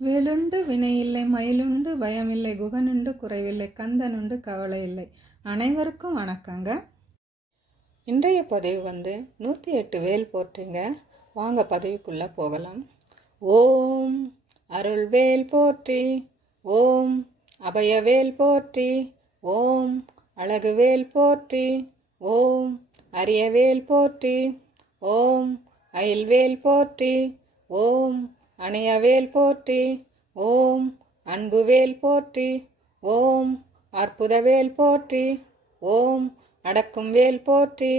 வேலுண்டு வினையில்லை மயிலுண்டு பயமில்லை குகனுண்டு குறைவில்லை கந்தனுண்டு கவலை இல்லை. அனைவருக்கும் வணக்கங்க. இன்றைய பதிவு 108 வேல் போற்றுங்க. வாங்க பதிவுக்குள்ளே போகலாம். ஓம் அருள்வேல் போற்றி, ஓம் அபயவேல் போற்றி, ஓம் அழகுவேல் போற்றி, ஓம் அரியவேல் போற்றி, ஓம் அயில்வேல் போற்றி, ஓம் அணையவேல் போற்றி, ஓம் அன்புவேல் போற்றி, ஓம் அற்புதவேல் போற்றி, ஓம் அடக்கும் வேல் போற்றி,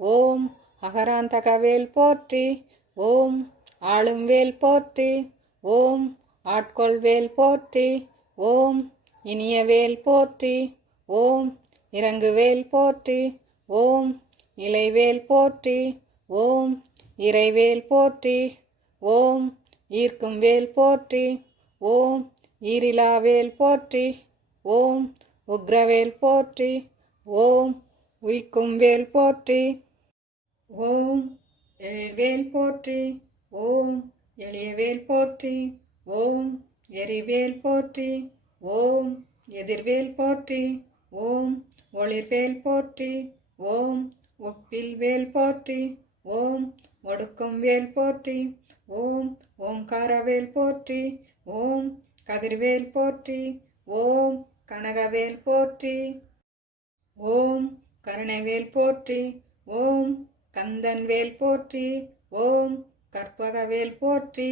ஓம் அகராந்தகவேல் போற்றி, ஓம் ஆளும் வேல் போற்றி, ஓம் ஆட்கொள்வேல் போற்றி, ஓம் இனியவேல் போற்றி, ஓம் இறங்குவேல் போற்றி, ஓம் இலைவேல் போற்றி, ஓம் இறைவேல் போற்றி, ஓம் ஈர்க்கும் வேல் போற்றி, ஓம் ஈரிலாவேல் போற்றி, ஓம் உக்ரவேல் போற்றி, ஓம் உய்க்கும் வேல் போற்றி, ஓம் எழில்வேல் போற்றி, ஓம் எளியவேல் போற்றி, ஓம் எரிவேல் போற்றி, ஓம் எதிர்வேல் போற்றி, ஓம் ஒளிர்வேல் போற்றி, ஓம் ஒப்பில் வேல் போற்றி, ஓம் ஒடுக்கும் வேல் போற்றி, ஓம் ஓங்காரவேல் போற்றி, ஓம் கதிர்வேல் போற்றி, ஓம் கனகவேல் போற்றி, ஓம் கருணைவேல் போற்றி, ஓம் கந்தன்வேல் போற்றி, ஓம் கற்பகவேல் போற்றி,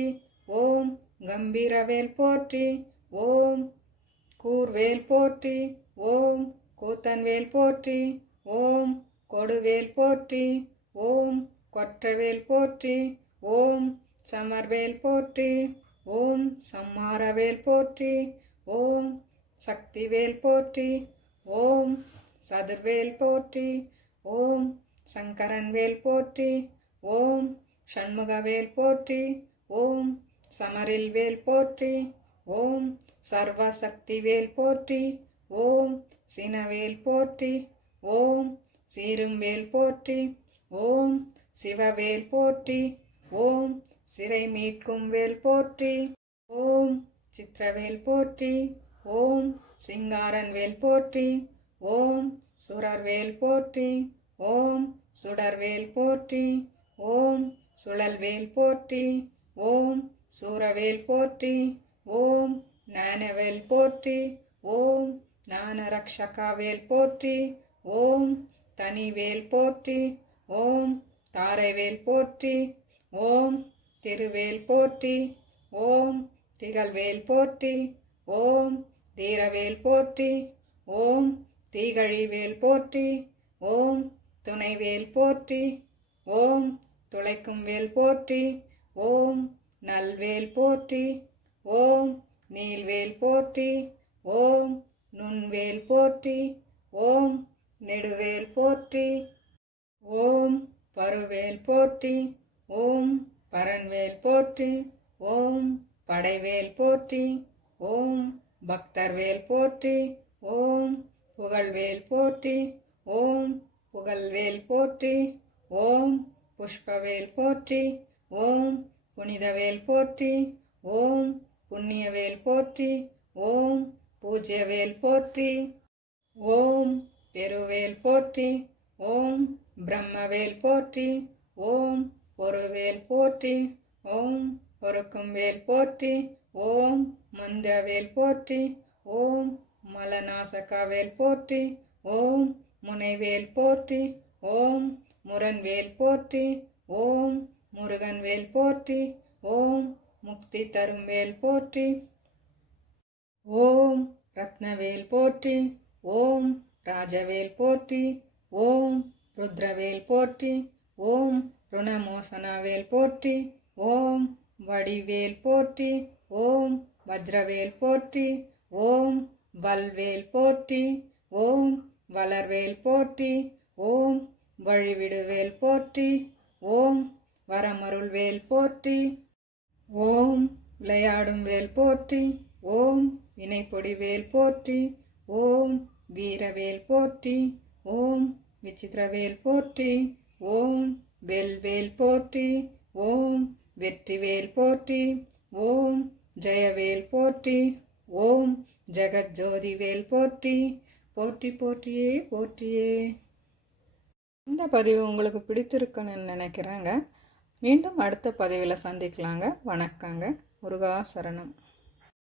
ஓம் கம்பீரவேல் போற்றி, ஓம் கூர்வேல் போற்றி, ஓம் கூத்தன்வேல் போற்றி, ஓம் கொடுவேல் போற்றி, ஓம் கொற்றவேல் போற்றி, ஓம் சமர்வேல் போற்றி, ஓம் சம்மாரவேல் போற்றி, ஓம் சக்திவேல் போற்றி, ஓம் சதுர்வேல் போற்றி, ஓம் சங்கரன்வேல் போற்றி, ஓம் சண்முகவேல் போற்றி, ஓம் சமரில்வேல் போற்றி, ஓம் சர்வசக்திவேல் போற்றி, ஓம் சினவேல் போற்றி, ஓம் சீரும்வேல் போற்றி, ஓம் சிவவேல் போற்றி, ஓம் சிறை மீட்கும் வேல் போற்றி, ஓம் சித்திரவேல் போற்றி, ஓம் சிங்காரன்வேல் போற்றி, ஓம் சுரர்வேல் போற்றி, ஓம் சுடர்வேல் போற்றி, ஓம் சுழல்வேல் போற்றி, ஓம் சூரவேல் போற்றி, ஓம் ஞானவேல் போற்றி, ஓம் ஞானரக்ஷகாவேல் போற்றி, ஓம் தனிவேல் போற்றி, ஓம் தாரைவேல் போற்றி, ஓம் திருவேல் போற்றி, ஓம் திகழ்வேல் போற்றி, ஓம் தீரவேல் போற்றி, ஓம் தீகழிவேல் போற்றி, ஓம் துணைவேல் போற்றி, ஓம் துளைக்கும் வேல் போற்றி, ஓம் நல்வேல் போற்றி, ஓம் நீல்வேல் போற்றி, ஓம் நுண்வேல் போற்றி, ஓம் நெடுவேல் போற்றி, ஓம் பருவேல் போற்றி, ஓம் பரன்வேல் போற்றி, ஓம் படைவேல் போற்றி, ஓம் பக்தர்வேல் போற்றி, ஓம் புகழ்வேல் போற்றி, ஓம் புகழ்வேல் போற்றி, ஓம் புஷ்பவேல் போற்றி, ஓம் புனிதவேல் போற்றி, ஓம் புண்ணியவேல் போற்றி, ஓம் பூஜ்யவேல் போற்றி, ஓம் பெருவேல் போற்றி, ஓம் பிரம்மவேல் போற்றி, ஓம் பொருவேல் போற்றி, ஓம் பொறுக்கும் வேல் போற்றி, ஓம் மந்திரவேல் போற்றி, ஓம் மலநாசகவேல் போற்றி, ஓம் முனைவேல் போற்றி, ஓம் முரண்வேல் போற்றி, ஓம் முருகன்வேல் போற்றி, ஓம் முக்தி தரும் வேல் போற்றி, ஓம் ரத்னவேல் போற்றி, ஓம் ராஜவேல் போற்றி, ஓம் ருத்ரவேல் போற்றி, ஓம் ருணமோசனவேல் போற்றி, ஓம் வடிவேல் போற்றி, ஓம் வஜ்ரவேல் போற்றி, ஓம் வல்வேல் போற்றி, ஓம் வளர்வேல் போற்றி, ஓம் வழிவிடுவேல் போற்றி, ஓம் வரமருள்வேல் போற்றி, ஓம் விளையாடும் வேல் போற்றி, ஓம் வினைப்பொடிவேல் போற்றி, ஓம் வீரவேல் போற்றி, ஓம் விசித்திரவேல் போற்றி, ஓம் வெல்வேல் போற்றி, ஓம் வெற்றிவேல் போற்றி, ஓம் ஜெயவேல் போற்றி. ஓம் ஜெகஜோதிவேல் போற்றி. போற்றி போற்றியே போற்றியே. இந்த பதிவு உங்களுக்கு பிடித்திருக்குன்னு நினைக்கிறேங்க. மீண்டும் அடுத்த பதிவில் சந்திக்கலாங்க. வணக்கங்க. முருகா சரணம்.